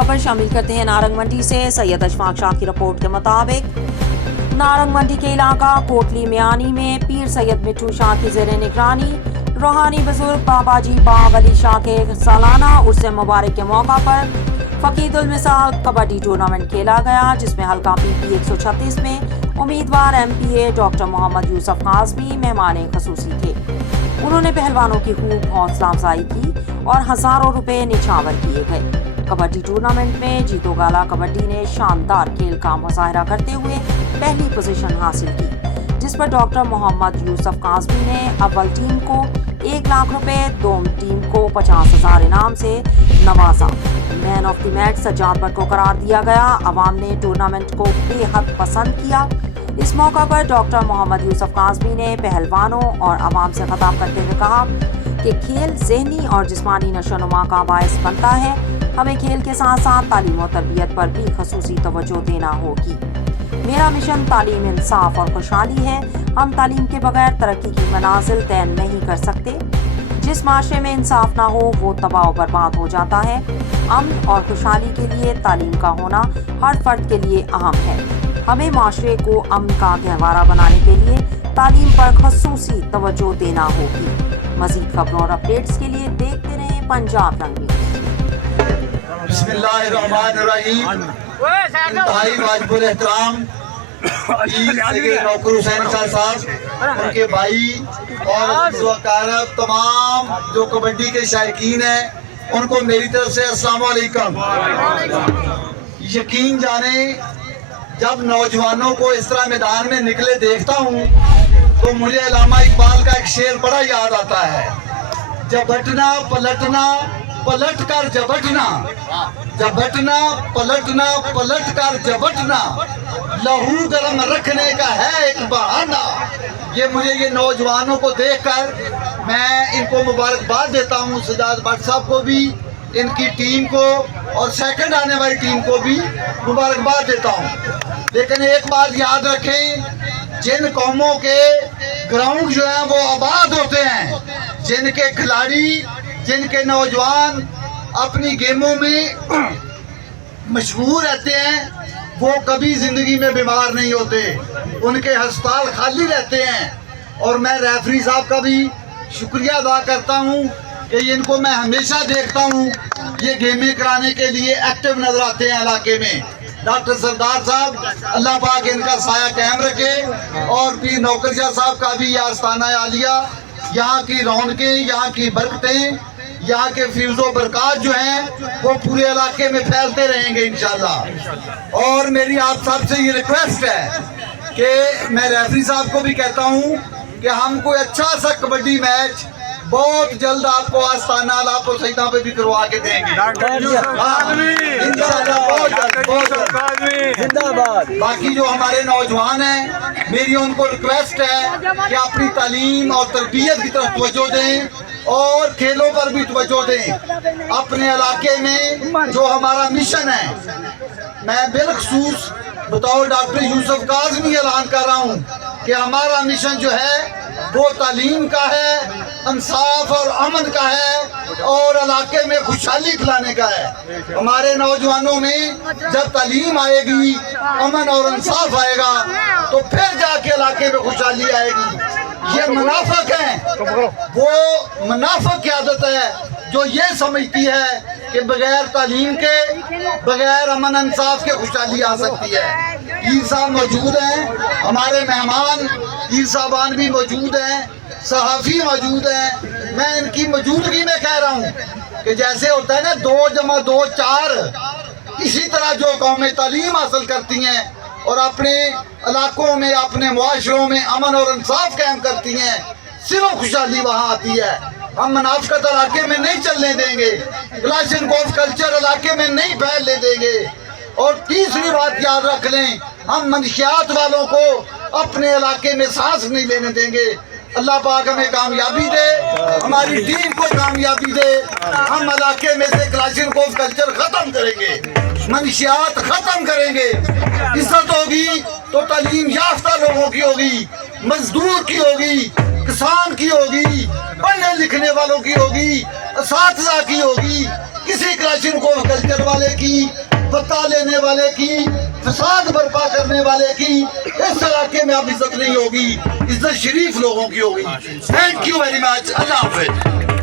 खबर शामिल करते हैं नारंग मंडी से। सैयद अशफाक शाह की रिपोर्ट के मुताबिक नारंग मंडी के इलाका कोटली मियानी में पीर सैयद मिट्ठू शाह की ज़ेर निगरानी रूहानी बुजुर्ग बाबाजी बावली शाह के सालाना उर्स मुबारक के मौका पर फकीदुल मिसाल कबड्डी टूर्नामेंट खेला गया, जिसमें हल्का PP 136 में उम्मीदवार MPA डॉक्टर मोहम्मद यूसुफ काज़मी मेहमान खसूसी थे। उन्होंने पहलवानों की खूब हौसला अफजाई की और हज़ारों रुपए निछावर किए गए। कबड्डी टूर्नामेंट में जीतो गाला कबड्डी ने शानदार खेल का मुजाहरा करते हुए पहली पोजीशन हासिल की, जिस पर डॉक्टर मोहम्मद यूसुफ काज़मी ने अव्वल टीम को 1 लाख रुपए, दोम टीम को 50,000 इनाम से नवाजा। Man of the match Sajjad Bhatt को करार दिया गया। अवाम ने टूर्नामेंट को बेहद पसंद किया। इस मौका पर डॉक्टर मोहम्मद यूसुफ काज़मी ने पहलवानों और अवाम से खिताब करते हुए कहा कि खेल ज़हनी और जिस्मानी नशोनुमा का बायस बनता है। हमें खेल के साथ साथ तालीम और तरबियत पर भी खसूसी तवज्जो देना होगी। मेरा मिशन तालीम, इंसाफ और खुशहाली है। हम तालीम के बगैर तरक्की की मनाजिल तय नहीं कर सकते। जिस माशरे में इंसाफ ना हो वो तबाह और बर्बाद हो जाता है। अमन और खुशहाली के लिए तालीम का होना हर फर्द के लिए अहम है। हमें माशरे को अमन का गहवारा बनाने के लिए तालीम पर खसूसी तवज्जो देना होगी। मज़ीद खबरों और अपडेट्स के लिए देखते रहें पंजाब रंग न्यूज़। बिस्मिल्लाहिर्रहमानिर्रहीम। इंतहाई वाजिबुल एहतराम नौकर हुसैन साहब, उनके भाई और तमाम जो कबड्डी के शायकीन हैं, उनको मेरी तरफ से अस्सलाम वालेकुम। यकीन जाने जब नौजवानों को इस तरह मैदान में निकले देखता हूँ तो मुझे अल्लामा इकबाल का एक शेर बड़ा याद आता है। झपटना पलटना पलट कर झपटना, झपटना पलटना पलट कर झपटना, लहू गरम रखने का है एक बहाना। ये नौजवानों को देखकर मैं इनको मुबारकबाद देता हूँ, सज्जाद भट्ट साहब को भी, इनकी टीम को और सेकंड आने वाली टीम को भी मुबारकबाद देता हूँ। लेकिन एक बात याद रखें, जिन कौमों के ग्राउंड जो हैं वो आबाद होते हैं, जिनके खिलाड़ी, जिनके नौजवान अपनी गेमों में मशहूर रहते हैं, वो कभी जिंदगी में बीमार नहीं होते, उनके अस्पताल खाली रहते हैं। और मैं रेफरी साहब का भी शुक्रिया अदा करता हूँ कि इनको मैं हमेशा देखता हूँ, ये गेमें कराने के लिए एक्टिव नजर आते हैं इलाके में। डॉक्टर सरदार साहब, अल्लाह पाक इनका साया कायम रखे। और पीर नौकरशाह साहब का भी यह आस्ताना आलिया, यहाँ की रौनकें, यहाँ की बरकतें, यहाँ के फिज़ो बरक़ात जो हैं वो पूरे इलाके में फैलते रहेंगे इंशाल्लाह। और मेरी आप सब से ये रिक्वेस्ट है कि मैं रेफरी साहब को भी कहता हूँ कि हम कोई अच्छा सा कबड्डी मैच बहुत जल्द आपको आस्ताना लापुर सईदा पे भी करवा के देंगे इंशाल्लाह। बाकी जो हमारे नौजवान हैं, मेरी उनको रिक्वेस्ट है कि अपनी तालीम और तरबियत की तरफ तवज्जो दें और खेलों पर भी तवज्जो दें। अपने इलाके में जो हमारा मिशन है, मैं बिलखसूस बतौर डॉक्टर यूसुफ काज़मी ऐलान कर रहा हूँ कि हमारा मिशन जो है वो तालीम का है, इंसाफ और अमन का है और इलाके में खुशहाली फैलाने का है। हमारे नौजवानों में जब तालीम आएगी, अमन और इंसाफ आएगा, तो फिर जाके इलाके में खुशहाली आएगी। ये मुनाफिक हैं, वो मुनाफिक की आदत है जो ये समझती है कि बगैर तालीम के, बगैर अमन इंसाफ के खुशहाली आ सकती है। पीर साहब मौजूद हैं, हमारे मेहमान पीर साहबान भी मौजूद हैं, सहाफ़ी मौजूद हैं। मैं इनकी मौजूदगी में कह रहा हूँ कि जैसे होता है ना 2 + 2 4, इसी तरह जो कौमें तालीम हासिल करती हैं और अपने इलाकों में, अपने मुआशरों में अमन और इंसाफ कायम करती हैं, सिर्फ खुशहाली वहाँ आती है। हम मुनाफिकत इलाके में नहीं चलने देंगे, क्लाशनकोफ कल्चर इलाके में नहीं फैलने देंगे। और तीसरी बात याद रख लें, हम मनशियात वालों को अपने इलाके में सांस नहीं लेने देंगे। अल्लाह पाक हमें कामयाबी दे, हमारी टीम को कामयाबी दे। हम इलाके में से क्लाशनकोफ कल्चर खत्म करेंगे, मनशियात खत्म करेंगे। इज्जत होगी तो तालीम याफ्ता लोगों की होगी, मजदूर की होगी, किसान की होगी, पढ़ने लिखने वालों की होगी, असातिज़ा की होगी। کسی کراشن کو کلچر والے کی، پتہ لینے والے کی، فساد برپا کرنے والے کی اس علاقے میں اب عزت نہیں ہوگی، عزت شریف لوگوں کی ہوگی. Thank you very much. اللہ حافظ.